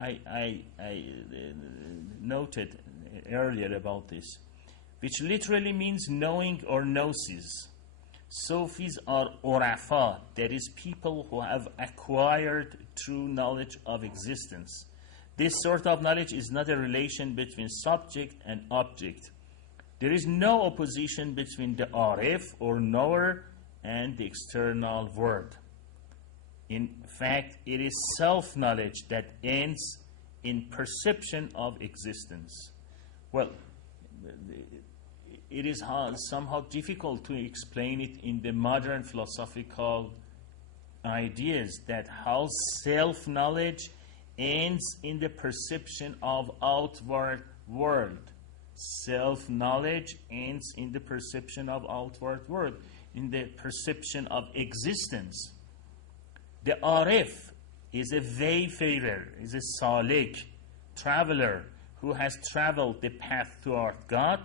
I noted earlier about this, which literally means knowing or gnosis. Sufis are urafa, that is, people who have acquired true knowledge of existence. This sort of knowledge is not a relation between subject and object. There is no opposition between the arif or knower and the external world. In fact, it is self-knowledge that ends in perception of existence. Well, it is somehow difficult to explain it in the modern philosophical ideas, that how self-knowledge ends in the perception of outward world. Self-knowledge ends in the perception of outward world, in the perception of existence. The arif is a wayfarer, is a salik, traveler, who has traveled the path toward God,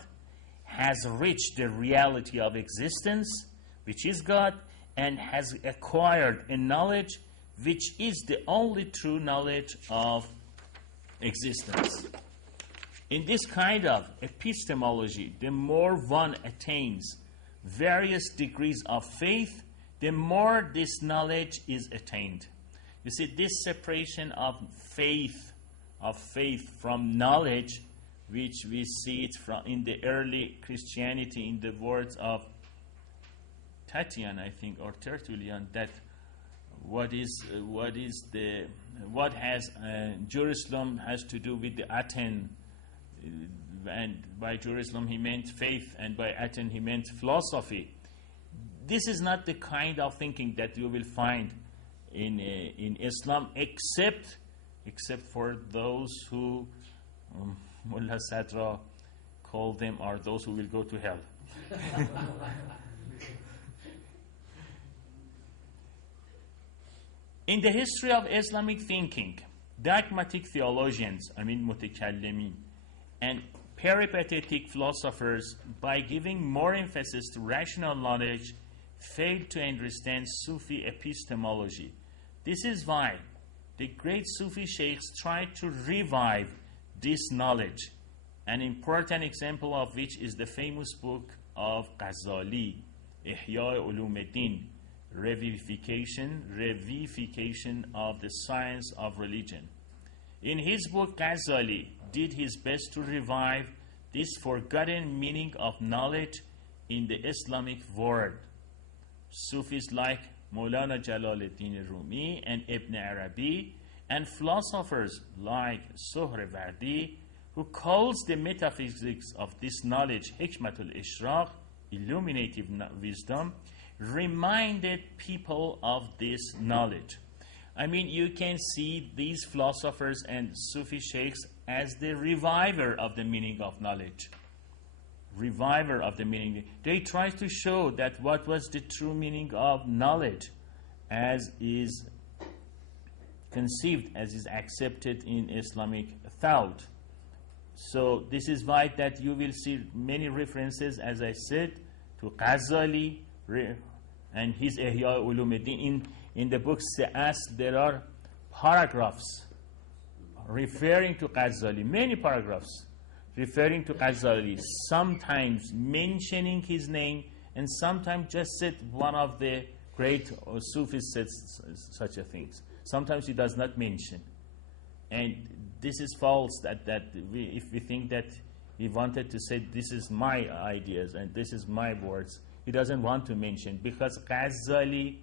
has reached the reality of existence, which is God, and has acquired a knowledge which is the only true knowledge of existence. In this kind of epistemology, the more one attains various degrees of faith, the more this knowledge is attained. You see, this separation of faith from knowledge, which we see it from in the early Christianity, in the words of Tatian, I think, or Tertullian, that what has Jerusalem has to do with the Athens, and by Jerusalem he meant faith, and by Athens he meant philosophy. This is not the kind of thinking that you will find in Islam, except for those who Mullah Sadra called them are those who will go to hell. In the history of Islamic thinking, dogmatic theologians, mutakallimin, and peripatetic philosophers, by giving more emphasis to rational knowledge, failed to understand Sufi epistemology. This is why the great Sufi sheikhs tried to revive this knowledge, an important example of which is the famous book of Ghazali, Ihya Ulumuddin, Revivification of the Science of Religion. In his book, Ghazali did his best to revive this forgotten meaning of knowledge in the Islamic world. Sufis like Maulana Jalaluddin Rumi and Ibn Arabi, and philosophers like Suhrawardi, who calls the metaphysics of this knowledge Hikmatul Ishraq, illuminative wisdom, reminded people of this knowledge. You can see these philosophers and Sufi sheikhs as the reviver of the meaning of knowledge. Reviver of the meaning. They try to show that what was the true meaning of knowledge as is conceived, as is accepted in Islamic thought. So this is why that you will see many references, as I said, to Ghazali and his Ihya Ulumuddin. In the book Se'as, there are paragraphs referring to Ghazali, many paragraphs referring to Ghazali, sometimes mentioning his name, and sometimes just said one of the great Sufis said such a things. Sometimes he does not mention. And this is false, if we think that he wanted to say this is my ideas and this is my words, he doesn't want to mention, because Ghazali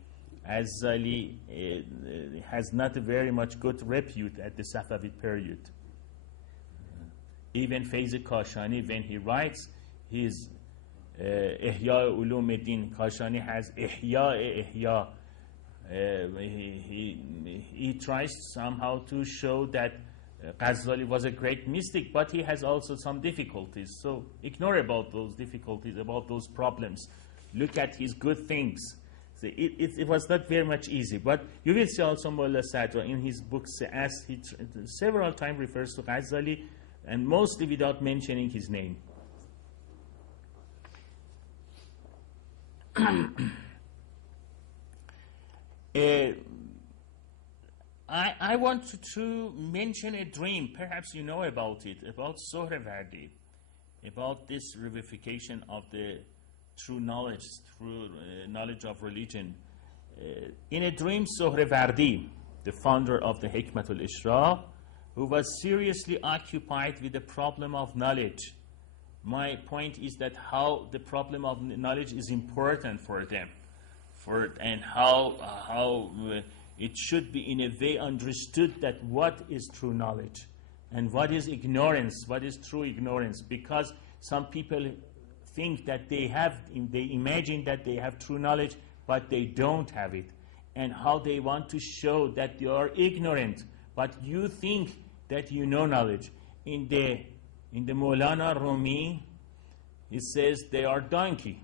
has not a very much good repute at the Safavid period. Even Faiz Kashani, when he writes his Ihya Ulumuddin, Kashani has Ihya. He tries somehow to show that Ghazali was a great mystic, but he has also some difficulties. So ignore about those difficulties, about those problems. Look at his good things. So it was not very much easy. But you will see also Mullah Sadra in his book Se'as, he several times refers to Ghazali, and mostly without mentioning his name. I want to mention a dream. Perhaps you know about it, about Sohrawardi, about this revivification of the true knowledge of religion. In a dream, Sohrawardi, the founder of the Hikmatul Ishraq, who was seriously occupied with the problem of knowledge. My point is that how the problem of knowledge is important for them, and how it should be in a way understood that what is true knowledge and what is ignorance, what is true ignorance, because some people think that they imagine that they have true knowledge, but they don't have it, and how they want to show that they are ignorant, but you think that you know knowledge. In the Maulana Rumi, he says they are donkey,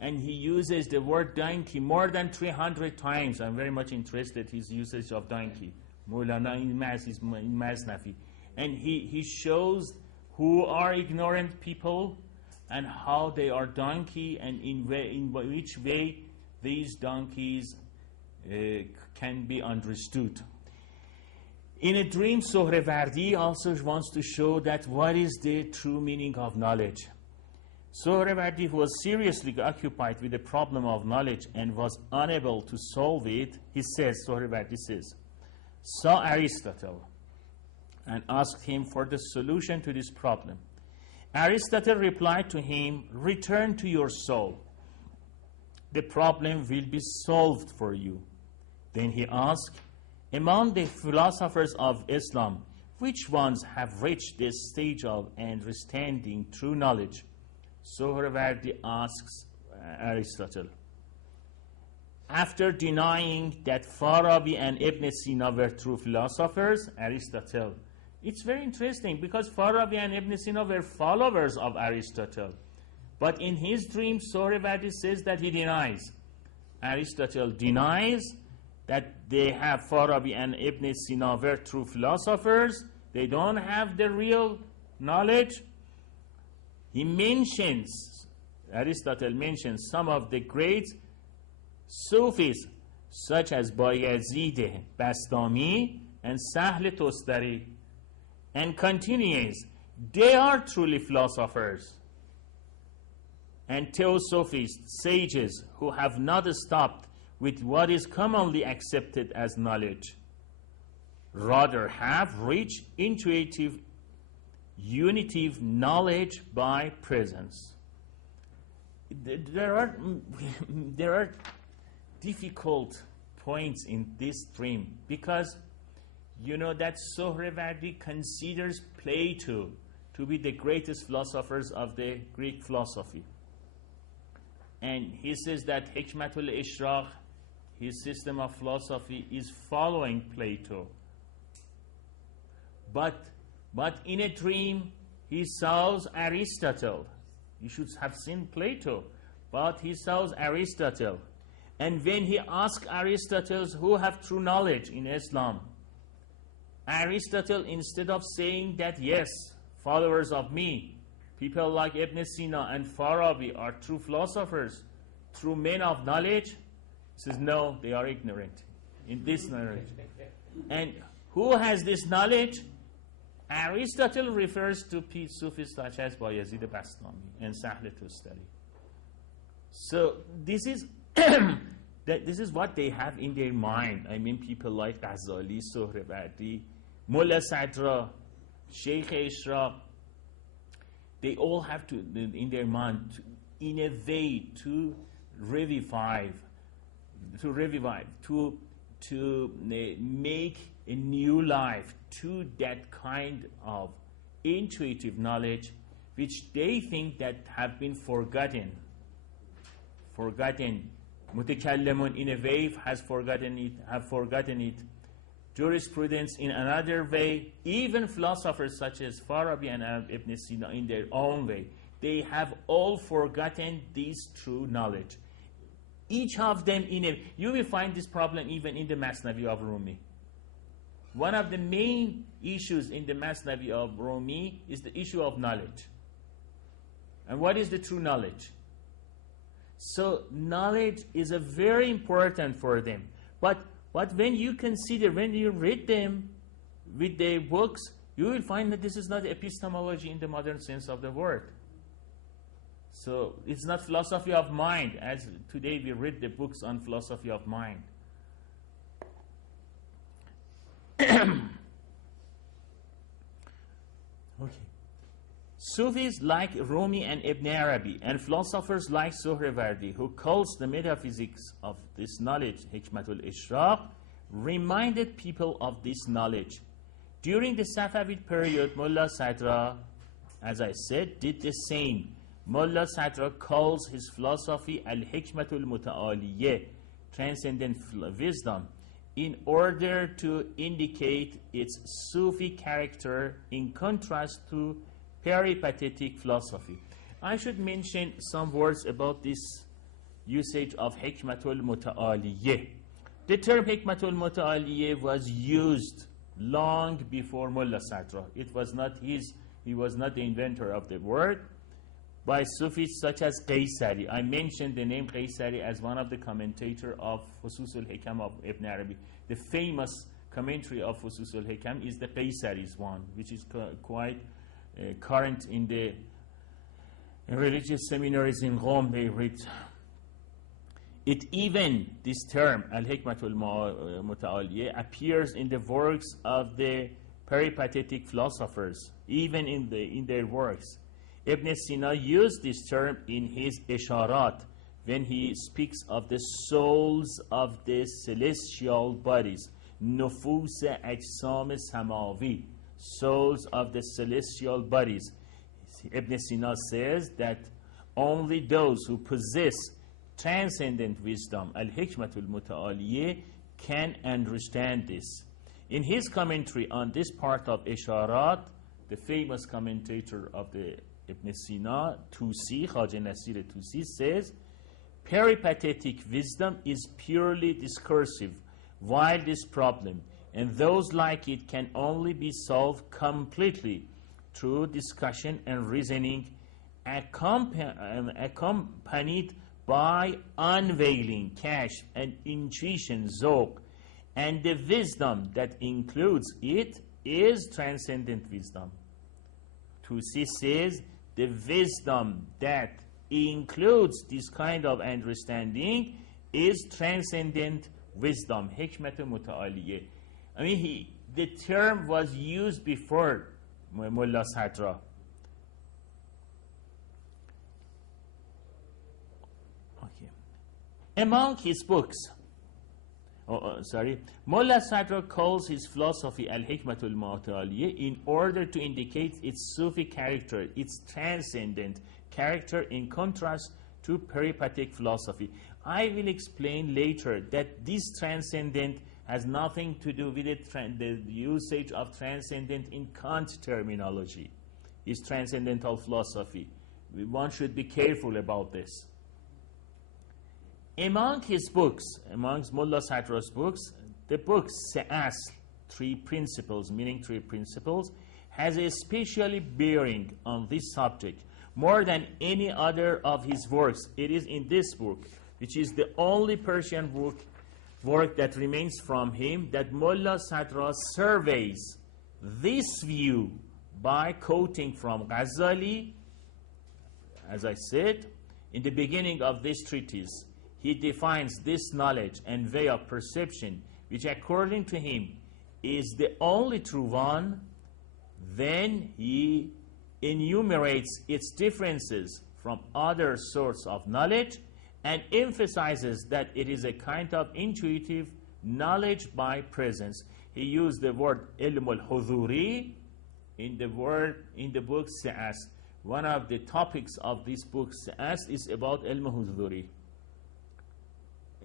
and he uses the word donkey more than 300 times. I'm very much interested in his usage of donkey. Maulana in Maznafi. And he shows who are ignorant people and how they are donkey, and in which way these donkeys can be understood. In a dream, Sohrawardi also wants to show that what is the true meaning of knowledge. Sohrawardi was seriously occupied with the problem of knowledge and was unable to solve it. Sohrawardi says, saw Aristotle and asked him for the solution to this problem. Aristotle replied to him, return to your soul. The problem will be solved for you. Then he asked, among the philosophers of Islam, which ones have reached this stage of understanding true knowledge? Sohrawardi asks Aristotle. After denying that Farabi and Ibn Sina were true philosophers, Aristotle. It's very interesting because Farabi and Ibn Sina were followers of Aristotle. But in his dream, Sohrawardi says that he denies. Aristotle denies that they have Farabi and Ibn Sina were true philosophers. They don't have the real knowledge. Aristotle mentions some of the great Sufis, such as Bayezid Bastami and Sahl Tustari, and continues, they are truly philosophers and Theosophists, sages who have not stopped with what is commonly accepted as knowledge, rather have reached intuitive, unitive knowledge by presence. There are difficult points in this dream because you know that Sohrawardi considers Plato to be the greatest philosophers of the Greek philosophy. And he says that Hikmatul Ishraq, his system of philosophy, is following Plato. But in a dream, he saws Aristotle. You should have seen Plato, but he saws Aristotle. And when he asks Aristotle who have true knowledge in Islam, Aristotle, instead of saying that yes, followers of me, people like Ibn Sina and Farabi are true philosophers, true men of knowledge, says no, they are ignorant in this knowledge. And who has this knowledge? Aristotle refers to Sufis such as Bayezid Bastami and Sahl Tustari. So this is this is what they have in their mind. I mean, people like Ghazali, Sohrawardi, Mullah Sadra, Sheikh Ishraq, they all have to, in their mind, in a way, to revive, to make a new life to that kind of intuitive knowledge which they think that have been forgotten. Mutakallimun in a way have forgotten it. Jurisprudence in another way. Even philosophers such as Farabi and Ibn Sina in their own way, they have all forgotten this true knowledge. Each of them you will find this problem even in the Masnavi of Rumi. One of the main issues in the Masnavi of Rumi is the issue of knowledge. And what is the true knowledge? So knowledge is a very important for them. But But when you consider, when you read them with the books, you will find that this is not epistemology in the modern sense of the word. So it's not philosophy of mind, as today we read the books on philosophy of mind. Okay. Sufis like Rumi and Ibn Arabi, and philosophers like Suhrawardi, who calls the metaphysics of this knowledge Hikmatul Ishraq, reminded people of this knowledge. During the Safavid period, Mullah Sadra, as I said, did the same. Mullah Sadra calls his philosophy Al-Hikmatul Muta'aliyeh, transcendent wisdom, in order to indicate its Sufi character in contrast to peripatetic philosophy. I should mention some words about this usage of Hikmatul Muta'aliyeh. The term Hikmatul Muta'aliyeh was used long before Mullah Sadra. It was not his, he was not the inventor of the word, by Sufis such as Qaysari. I mentioned the name Qaysari as one of the commentators of Fusus al-Hikam of Ibn Arabi. The famous commentary of Fusus al-Hikam is the Qaysari's one, which is quite current in the religious seminaries in Rome. They read it. Even this term, Al-Hikmatul Muta'aliyeh, appears in the works of the peripatetic philosophers, even in their works. Ibn Sina used this term in his Isharat when he speaks of the souls of the celestial bodies, Nufus Ajsam Samawi, souls of the celestial bodies. Ibn Sina says that only those who possess transcendent wisdom, Al-Hikmatul Muta'aliyeh, can understand this. In his commentary on this part of Isharat, the famous commentator of the Ibn Sina, Tusi, Khaja Nasir Tusi, says, peripatetic wisdom is purely discursive, while this problem, and those like it, can only be solved completely through discussion and reasoning, accompanied by unveiling, kashf, and intuition, zawq, and the wisdom that includes it is transcendent wisdom. Tusi says, the wisdom that includes this kind of understanding is transcendent wisdom, Hikmatul Muta'aliyeh. I mean, the term was used before Mullah Sadra. Okay. Among his books, Mullah Sadra calls his philosophy Al-Hikmatul Muta'aliyeh in order to indicate its Sufi character, its transcendent character in contrast to peripatetic philosophy. I will explain later that this transcendent has nothing to do with the usage of transcendent in Kant terminology. It's transcendental philosophy. One should be careful about this. Among his books, amongst Mullah Sadra's books, the book Se'asl, three principles, meaning three principles, has a specially bearing on this subject. More than any other of his works, it is in this book, which is the only Persian work that remains from him, that Mullah Sadra surveys this view by quoting from Ghazali. As I said, in the beginning of this treatise, he defines this knowledge and way of perception, which according to him is the only true one. Then he enumerates its differences from other sorts of knowledge and emphasizes that it is a kind of intuitive knowledge by presence. He used the word ilm al-hudhuri in the book Se'asl. One of the topics of this book Se'asl is about ilm al-hudhuri.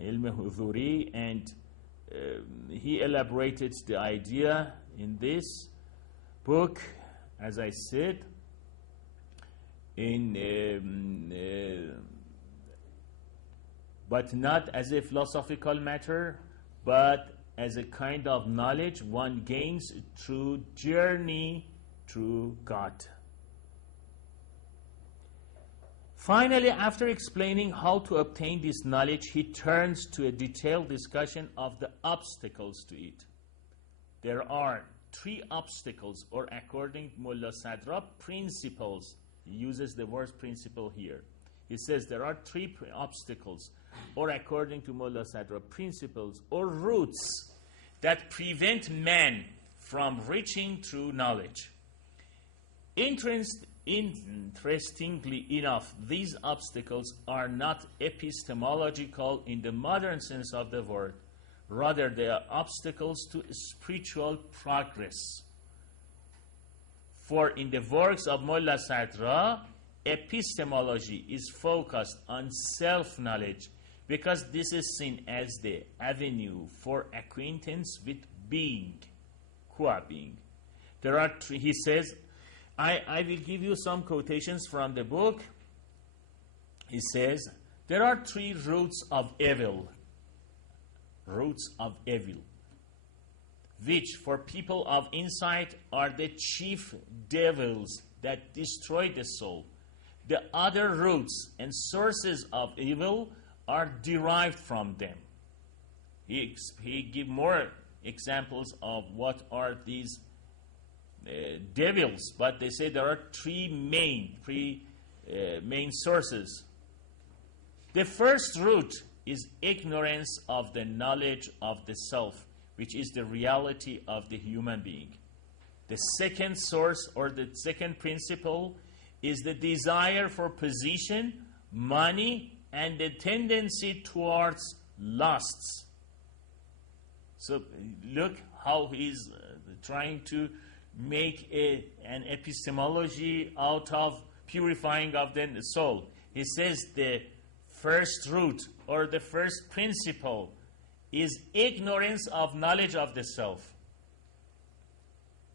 Ilm al-hudhuri, and he elaborated the idea in this book, as I said, but not as a philosophical matter, but as a kind of knowledge one gains through journey through God. Finally, after explaining how to obtain this knowledge, he turns to a detailed discussion of the obstacles to it. There are 3 obstacles, or according to Mullah Sadra, principles. He uses the word principle here. He says there are 3 obstacles, or according to Mullah Sadra, principles or routes that prevent man from reaching true knowledge. Interestingly enough, these obstacles are not epistemological in the modern sense of the word. Rather, they are obstacles to spiritual progress. For in the works of Mullah Sadra, epistemology is focused on self-knowledge because this is seen as the avenue for acquaintance with being, qua being. There are 3, he says, I will give you some quotations from the book. He says, there are 3 roots of evil. Roots of evil, which for people of insight are the chief devils that destroy the soul. The other roots and sources of evil are derived from them. He gives more examples of what are these devils, but they say there are 3 main sources. The first root is ignorance of the knowledge of the self, which is the reality of the human being. The second source, or the second principle, is the desire for position, money, and the tendency towards lusts. So look how he's trying to make an epistemology out of purifying of the soul. He says the first root, or the first principle, is ignorance of knowledge of the self,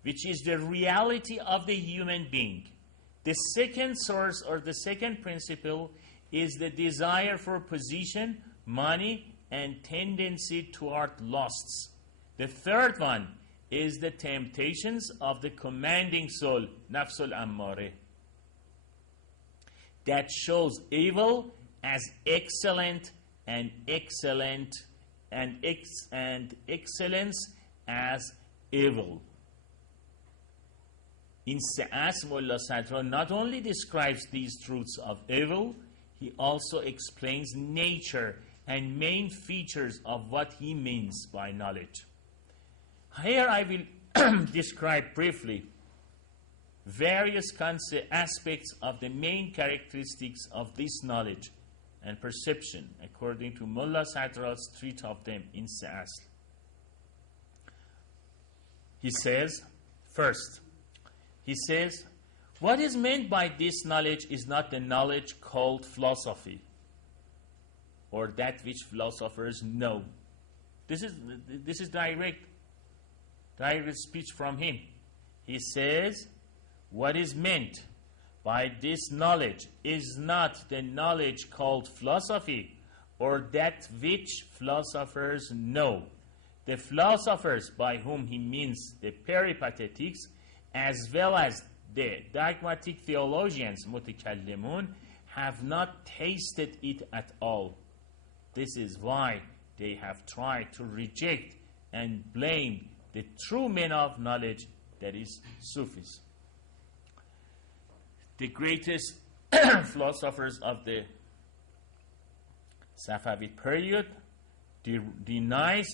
which is the reality of the human being. The second source, or the second principle, is the desire for position, money, and tendency toward lusts. The third one is the temptations of the commanding soul, nafsul ammare, that shows evil as excellent and excellence as evil. In Sa'as, Mullah Sadra not only describes these truths of evil, he also explains nature and main features of what he means by knowledge. Here I will describe briefly various aspects of the main characteristics of this knowledge and perception according to Mullah Sadra's treat of them in Sa'as. He says, first, he says, what is meant by this knowledge is not the knowledge called philosophy, or that which philosophers know. This is direct speech from him. He says, what is meant by this knowledge is not the knowledge called philosophy, or that which philosophers know. The philosophers, by whom he means the peripatetics, as well as the dogmatic theologians, mutakallimun, have not tasted it at all. This is why they have tried to reject and blame the true men of knowledge, that is Sufis. The greatest philosophers of the Safavid period denies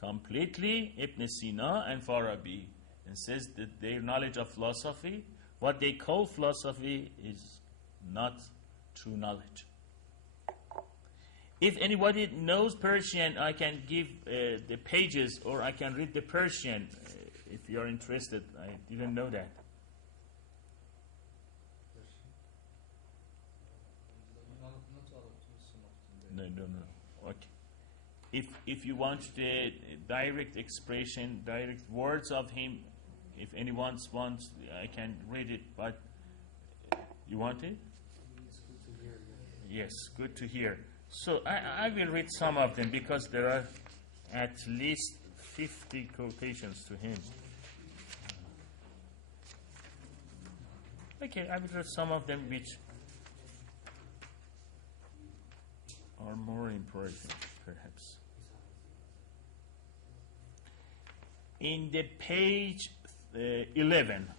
completely Ibn Sina and Farabi, and says that their knowledge of philosophy, what they call philosophy, is not true knowledge. If anybody knows Persian, I can give the pages, or I can read the Persian if you're interested. I didn't know that. No. Okay. If you want the direct expression, direct words of him, if anyone wants, I can read it. But you want it? It's good to hear. Yes, good to hear. So I will read some of them because there are at least 50 quotations to him. Okay, I will read some of them which more important, perhaps. In the page 11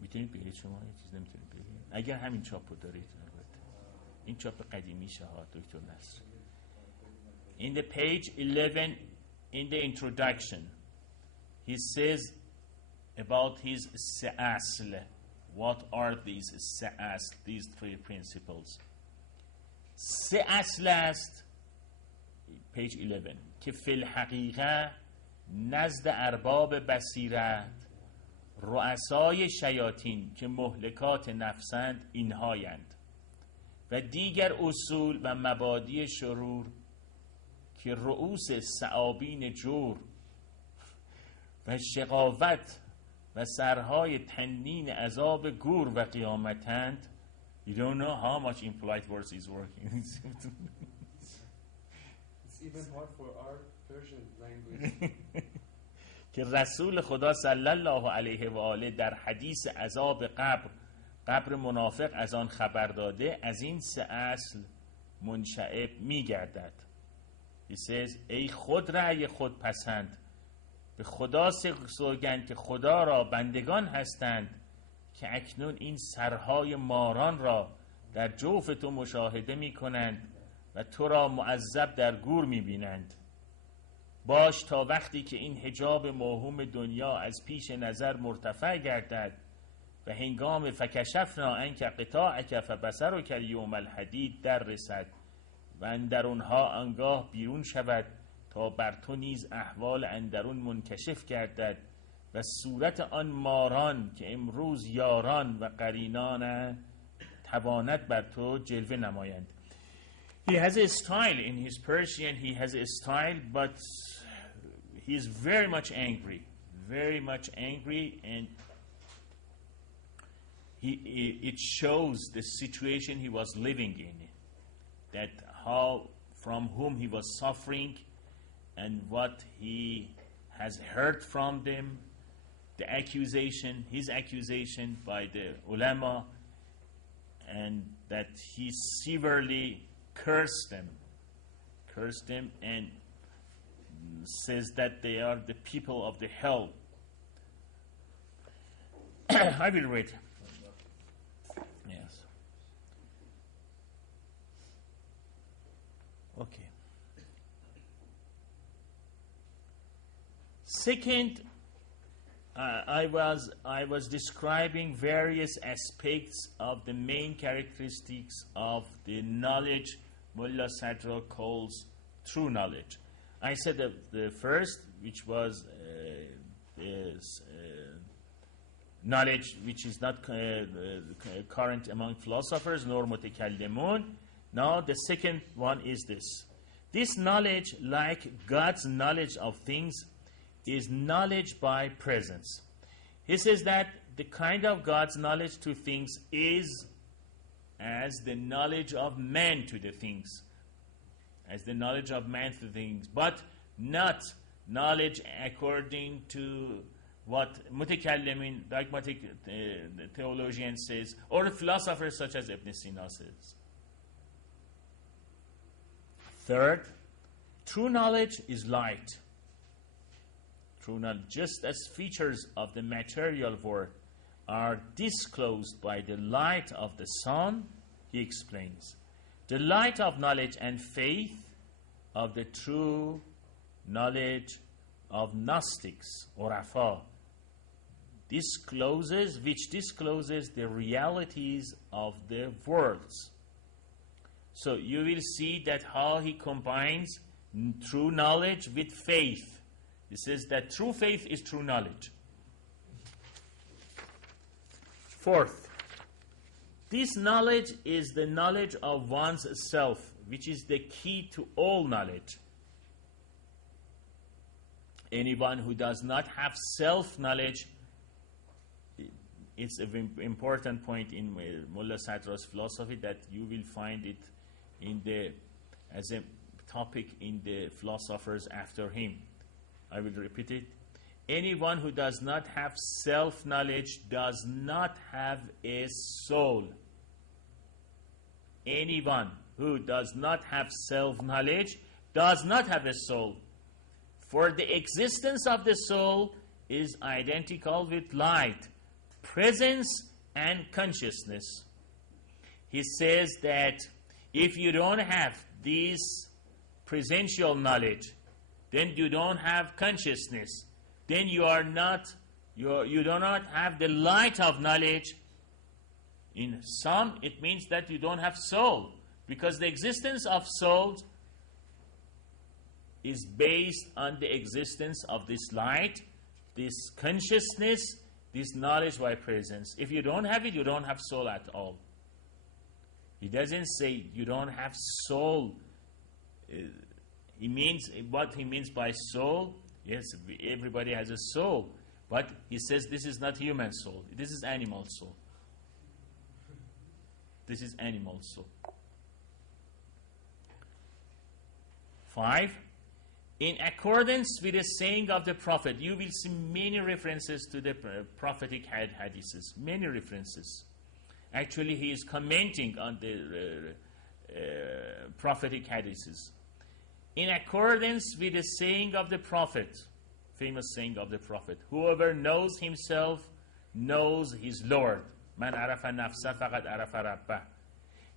میتونید بگید شما یه چیز نمیتونید بگید اگر همین چاپو دارید البته این چاپ قدیمی ها دکتر نصر. In the page 11 in the introduction he says about his سأصل. What are these سأصل, these three principles? سأصل است page 11 که فی الحقیقه نزد ارباب بصیرت رؤسای شیاطین که مهلکات نفسند اینهایند و دیگر اصول و مبادی شرور که رؤوس ثعابین جور و شقاوت و سرهای تنین عذاب گور و قیامتند. You don't know how much impolite words is working. It's even hard for our Persian language. که رسول خدا صلی الله علیه و آله در حدیث عذاب قبر منافق از آن خبر داده از این سه اصل منشعب می گردد. He says ای خود رأی خود پسند به خدا سوگند که خدا را بندگان هستند که اکنون این سرهای ماران را در جوف تو مشاهده می کنند و تو را معذب در گور می بینند. باش تا وقتی که این حجاب موهوم دنیا از پیش نظر مرتفع گردد و هنگام فکشفنا عنک غطاءک فبصرک الیوم الحدید در رسد و اندرونها آنگاه بیرون شود تا بر تو نیز احوال اندرون منکشف گردد و صورت آن ماران که امروز یاران و قرینان تواند بر تو جلوه نمایند. He has a style in his Persian, he has a style, but he is very much angry, and it shows the situation he was living in, that how, from whom he was suffering, and what he has heard from them, the accusation, his accusation by the ulama, and that he severely cursed them and says that they are the people of the hell. I will read. Yes. Okay. Second, I was describing various aspects of the main characteristics of the knowledge Mullah Sadra calls true knowledge. I said that the first, which was knowledge which is not current among philosophers nor mutakallimun. Now the second one is this. This knowledge, like God's knowledge of things, is knowledge by presence. He says that the kind of God's knowledge to things is as the knowledge of man to the things. As the knowledge of man to things. But not knowledge according to what mutakallimin, dogmatic theologian says, or philosophers such as Ibn Sina says. Third, true knowledge is light. True knowledge, just as features of the material world are disclosed by the light of the sun, he explains. The light of knowledge and faith of the true knowledge of Gnostics or Rafa which discloses the realities of the worlds. So you will see that how he combines true knowledge with faith. He says that true faith is true knowledge. Fourth, this knowledge is the knowledge of one's self, which is the key to all knowledge. Anyone who does not have self-knowledge, it's an important point in Mullah Sadra's philosophy that you will find it as a topic in the philosophers after him. I will repeat it. Anyone who does not have self-knowledge does not have a soul. Anyone who does not have self-knowledge does not have a soul. For the existence of the soul is identical with light, presence, and consciousness. He says that if you don't have this presential knowledge, then you don't have consciousness. Then you do not have the light of knowledge. In some, it means that you don't have soul, because the existence of souls is based on the existence of this light, this consciousness, this knowledge by presence. If you don't have it, you don't have soul at all. He doesn't say you don't have soul. He means what he means by soul. Yes, everybody has a soul, but he says this is not human soul. This is animal soul. This is animal soul. 5. In accordance with the saying of the Prophet, you will see many references to the prophetic hadiths. Many references. Actually, he is commenting on the prophetic hadiths. In accordance with the saying of the Prophet, famous saying of the Prophet, whoever knows himself knows his Lord. Man arafa nafsa faqad arafa rabbah.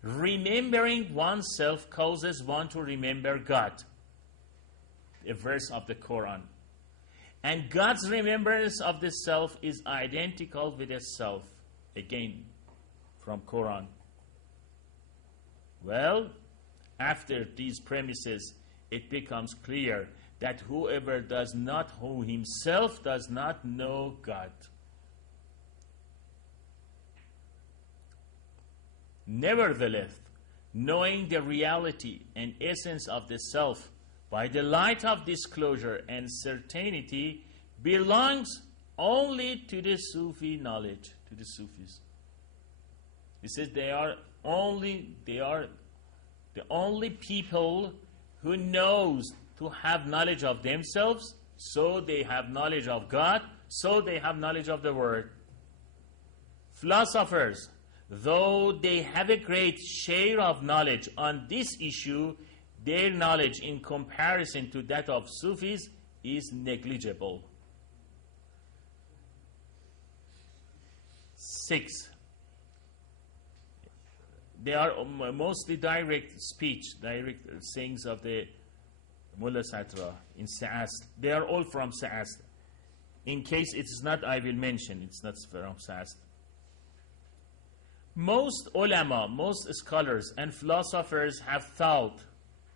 Remembering oneself causes one to remember God. A verse of the Quran. And God's remembrance of the self is identical with the self. Again, from Quran. Well, after these premises, it becomes clear that whoever does not know himself does not know God. Nevertheless, knowing the reality and essence of the self by the light of disclosure and certainty belongs only to the Sufi knowledge, to the Sufis. He says they are the only people who knows to have knowledge of themselves, so they have knowledge of God, so they have knowledge of the Word. Philosophers, though they have a great share of knowledge on this issue, their knowledge in comparison to that of Sufis is negligible. 6. They are mostly direct speech, direct sayings of the Mullah Sadra in Sa'ast. They are all from Sa'ast. In case it is not, I will mention it's not from Sa'ast. Most ulama, most scholars and philosophers have thought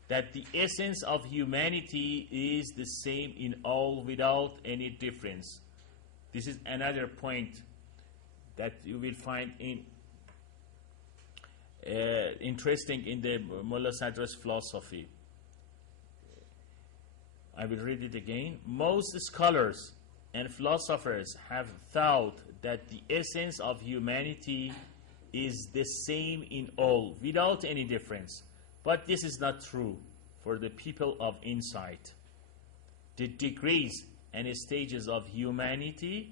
that the essence of humanity is the same in all without any difference. This is another point that you will find interesting in the Mullah Sadra's philosophy. I will read it again. Most scholars and philosophers have thought that the essence of humanity is the same in all, without any difference. But this is not true for the people of insight. The degrees and stages of humanity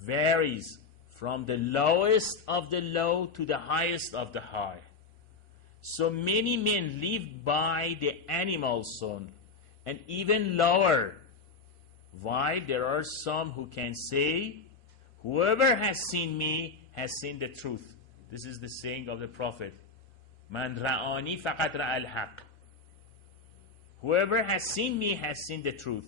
varies from the lowest of the low to the highest of the high. So many men live by the animal zone and even lower, while there are some who can say, whoever has seen me has seen the truth. This is the saying of the Prophet. Man ra'ani faqad ra'al haq. Whoever has seen me has seen the truth.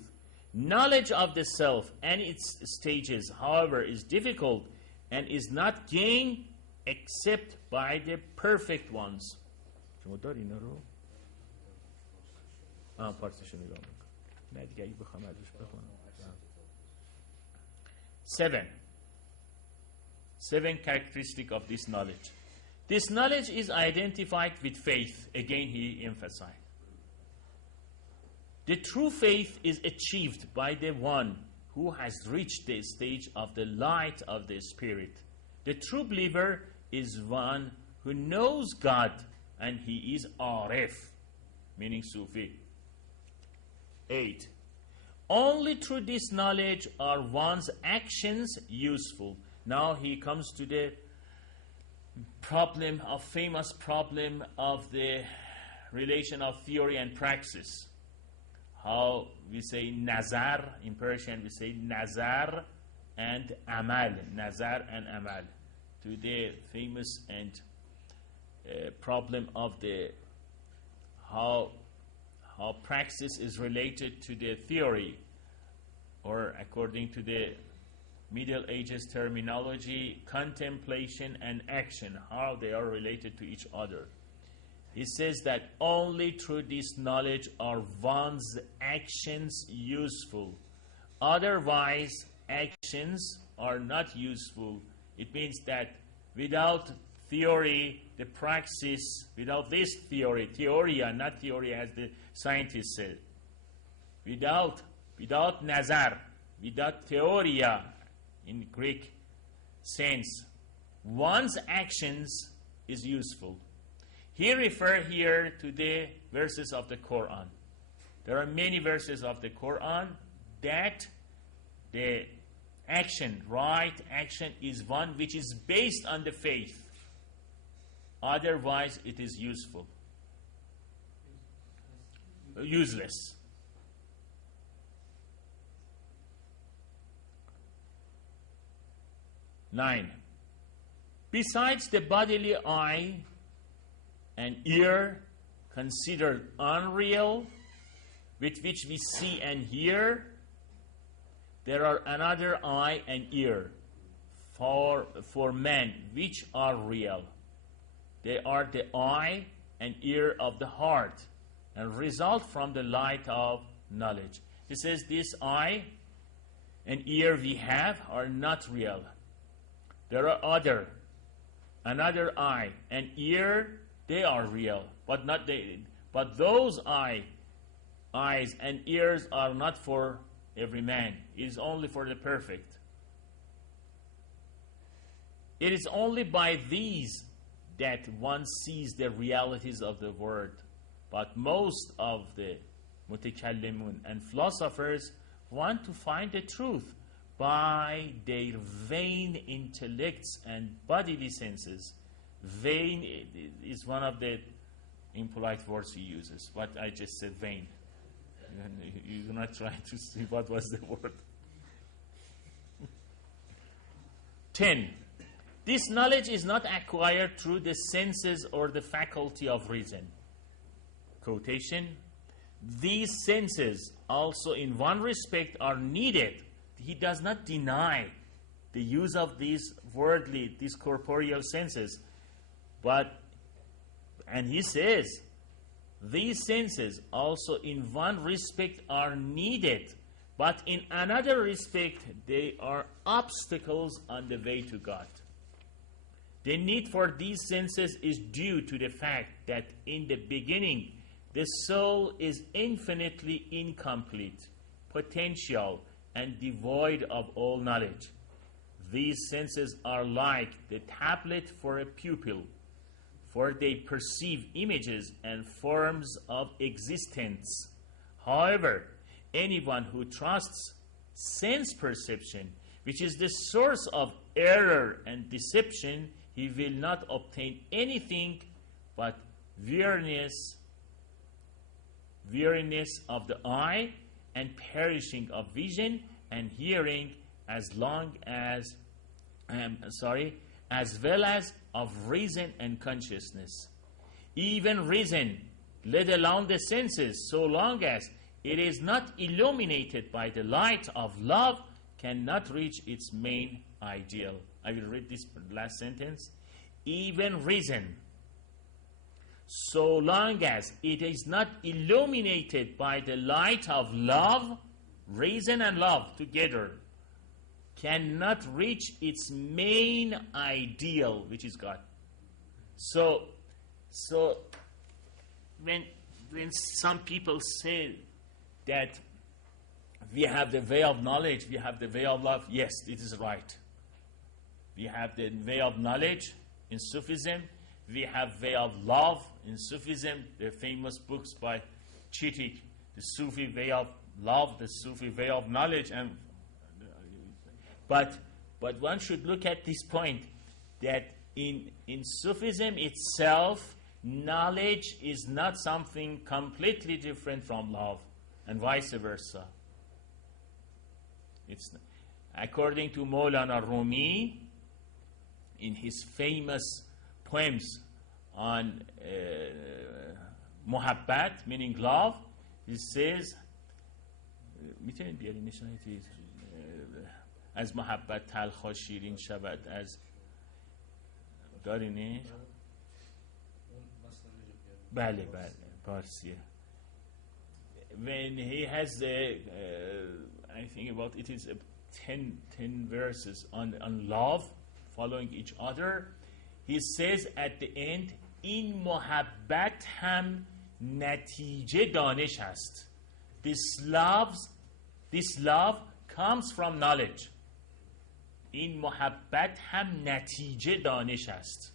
Knowledge of the self and its stages, however, is difficult and is not gained except by the perfect ones. 7 characteristic of this knowledge. This knowledge is identified with faith. Again, he emphasized. The true faith is achieved by the one who has reached the stage of the light of the Spirit. The true believer is one who knows God, and he is Arif, meaning Sufi. 8. Only through this knowledge are one's actions useful. Now he comes to the famous problem of the relation of theory and praxis. How we say nazar, in Persian we say nazar and amal, nazar and amal, to the famous and problem of the how praxis is related to the theory, or according to the Middle Ages terminology, contemplation and action, how they are related to each other. He says that only through this knowledge are one's actions useful. Otherwise, actions are not useful. It means that without theory, the praxis, without this theory, theoria, not theory as the scientists said, without nazar, without theoria in Greek sense, one's actions is useful. He refers here to the verses of the Quran. There are many verses of the Quran that the action, right action, is one which is based on the faith. Otherwise, it is useful. Useless. Nine. Besides the bodily eye and ear considered unreal, with which we see and hear, there are another eye and ear for man, which are real. They are the eye and ear of the heart, and result from the light of knowledge. He says this eye and ear we have are not real. There are another eye and ear, they are real, but not they. But those eyes and ears are not for every man. It is only for the perfect. It is only by these that one sees the realities of the word. But most of the mutakallimun and philosophers want to find the truth by their vain intellects and bodily senses. Vain is one of the impolite words he uses, but I just said vain. You're not trying to see what was the word. 10. This knowledge is not acquired through the senses or the faculty of reason. Quotation. These senses also in one respect are needed. He does not deny the use of these worldly, these corporeal senses. And he says, these senses also in one respect are needed, but in another respect they are obstacles on the way to God. The need for these senses is due to the fact that in the beginning the soul is infinitely incomplete, potential, and devoid of all knowledge. These senses are like the tablet for a pupil, for they perceive images and forms of existence. However, anyone who trusts sense perception, which is the source of error and deception, he will not obtain anything but weariness of the eye and perishing of vision and hearing, as well as of reason and consciousness. Even reason, let alone the senses, so long as it is not illuminated by the light of love, cannot reach its main ideal. I will read this last sentence. Even reason, so long as it is not illuminated by the light of love, reason and love together, cannot reach its main ideal, which is God. So when some people say that we have the way of knowledge, we have the way of love, yes, it is right. We have the way of knowledge in Sufism, we have way of love in Sufism, the famous books by Chitik, the Sufi way of love, the Sufi way of knowledge, but one should look at this point that in Sufism itself knowledge is not something completely different from love, and vice versa. According to Maulana Rumi, in his famous poems on muhabbat, meaning love, he says, میتونید بیارین نشانه توی از محبت تلخ و شیرین شود از دارینش؟ بله پارسیه. When he has I think about it is 10 verses on love following each other, he says at the end, این محبت هم نتیجه دانش است. This love comes from knowledge. این محبت هم نتیجه دانش است.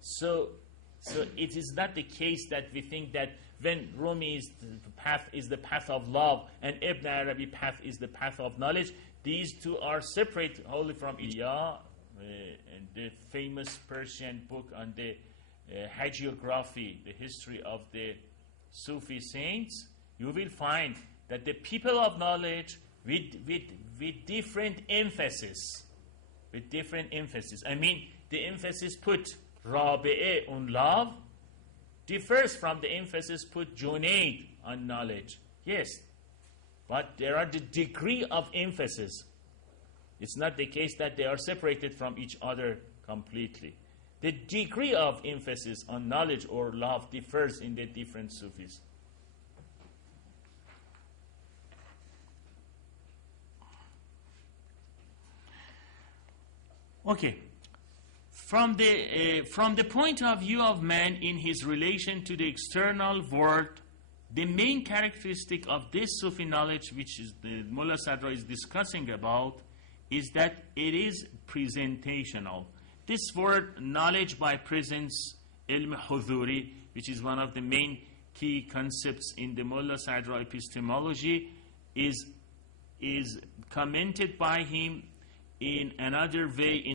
So it is not the case that we think that when Rumi's path is the path of love and Ibn Arabi path is the path of knowledge, these two are separate wholly from each other. And the famous Persian book on the hagiography, the history of the Sufi saints, you will find that the people of knowledge with different emphasis, I mean, the emphasis put Rabi'e on love differs from the emphasis put Junaid on knowledge. Yes, but there are the degree of emphasis. It's not the case that they are separated from each other completely. The degree of emphasis on knowledge or love differs in the different Sufis. Okay. From the point of view of man in his relation to the external world, the main characteristic of this Sufi knowledge, which is the Mullah Sadra is discussing about, is that it is presentational. This word, knowledge by presence, ilm huduri, which is one of the main key concepts in the Mullah Sadra epistemology, is commented by him in another way.